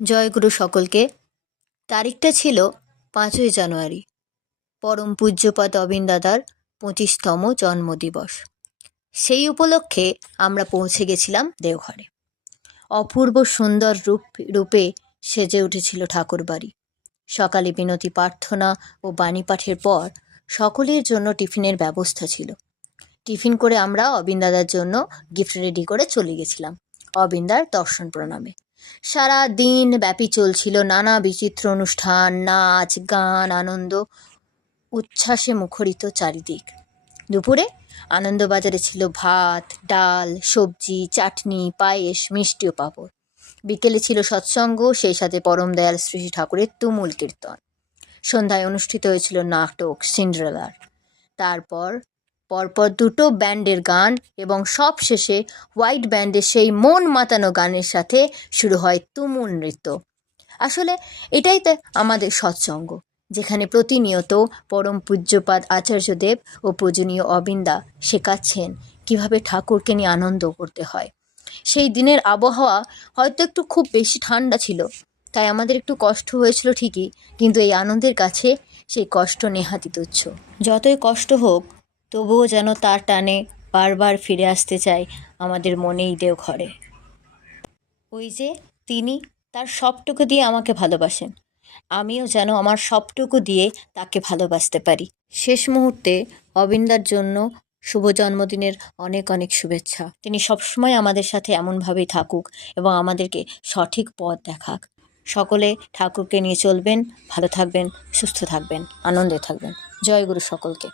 জয়গুরু সকলকে। তারিখটা ছিল 5ই জানুয়ারি, পরম পূজ্যপাদ অবিন দাদার 25তম জন্মদিবস। সেই উপলক্ষে আমরা পৌঁছে গেছিলাম দেওঘরে। অপূর্ব সুন্দর রূপে সেজে উঠেছিল ঠাকুরবাড়ি। সকালে বিনতি প্রার্থনা ও বাণী পাঠের পর সকলের জন্য টিফিনের ব্যবস্থা ছিল। টিফিন করে আমরা অবিন দাদার জন্য গিফট রেডি করে চলে গেছিলাম অবিনদার দর্শন প্রণামে। সারা দিন ব্যাপী চলছিল নানা বিচিত্র অনুষ্ঠান, নাচ গান, আনন্দ উচ্ছ্বাসে মুখরিত চারিদিক। দুপুরে আনন্দবাজারে ছিল ভাত, ডাল, সবজি, চাটনি, পায়েস, মিষ্টি ও পাঁপড়। বিকেলে ছিল সৎসঙ্গ, সেই সাথে পরম দয়াল শ্রী ঠাকুরের তুমুল কীর্তন। সন্ধ্যায় অনুষ্ঠিত হয়েছিল নাটক সিন্ড্রেলার। তারপর পরপর দুটো ব্যান্ডের গান এবং সব শেষে হোয়াইট ব্যান্ডের সেই মন মাতানো গানের সাথে শুরু হয় তুমুল নৃত্য। আসলে এটাই তো আমাদের সৎসঙ্গ, যেখানে প্রতিনিয়ত পরম পূজ্যপাদ আচার্যদেব ও পূজনীয় অবিন্দা শেখাচ্ছেন কিভাবে ঠাকুরকে নিয়ে আনন্দ করতে হয়। সেই দিনের আবহাওয়া হয়তো একটু খুব বেশি ঠান্ডা ছিল, তাই আমাদের একটু কষ্ট হয়েছিল ঠিকই, কিন্তু এই আনন্দের কাছে সেই কষ্ট নেহাতি তুচ্ছ। যতই কষ্ট হোক, তবুও যেন তার টানে বারবার ফিরে আসতে চাই আমাদের মনেই দেওঘরে। ওই যে তিনি তার সবটুকু দিয়ে আমাকে ভালোবাসেন, আমিও যেন আমার সবটুকু দিয়ে তাকে ভালোবাসতে পারি। শেষ মুহূর্তে অবিন্দার জন্য শুভ জন্মদিনের অনেক অনেক শুভেচ্ছা। তিনি সবসময় আমাদের সাথে এমনভাবেই থাকুক এবং আমাদেরকে সঠিক পথ দেখাক। সকলে ঠাকুরকে নিয়ে চলবেন, ভালো থাকবেন, সুস্থ থাকবেন, আনন্দে থাকবেন। জয় গুরু সকলকে।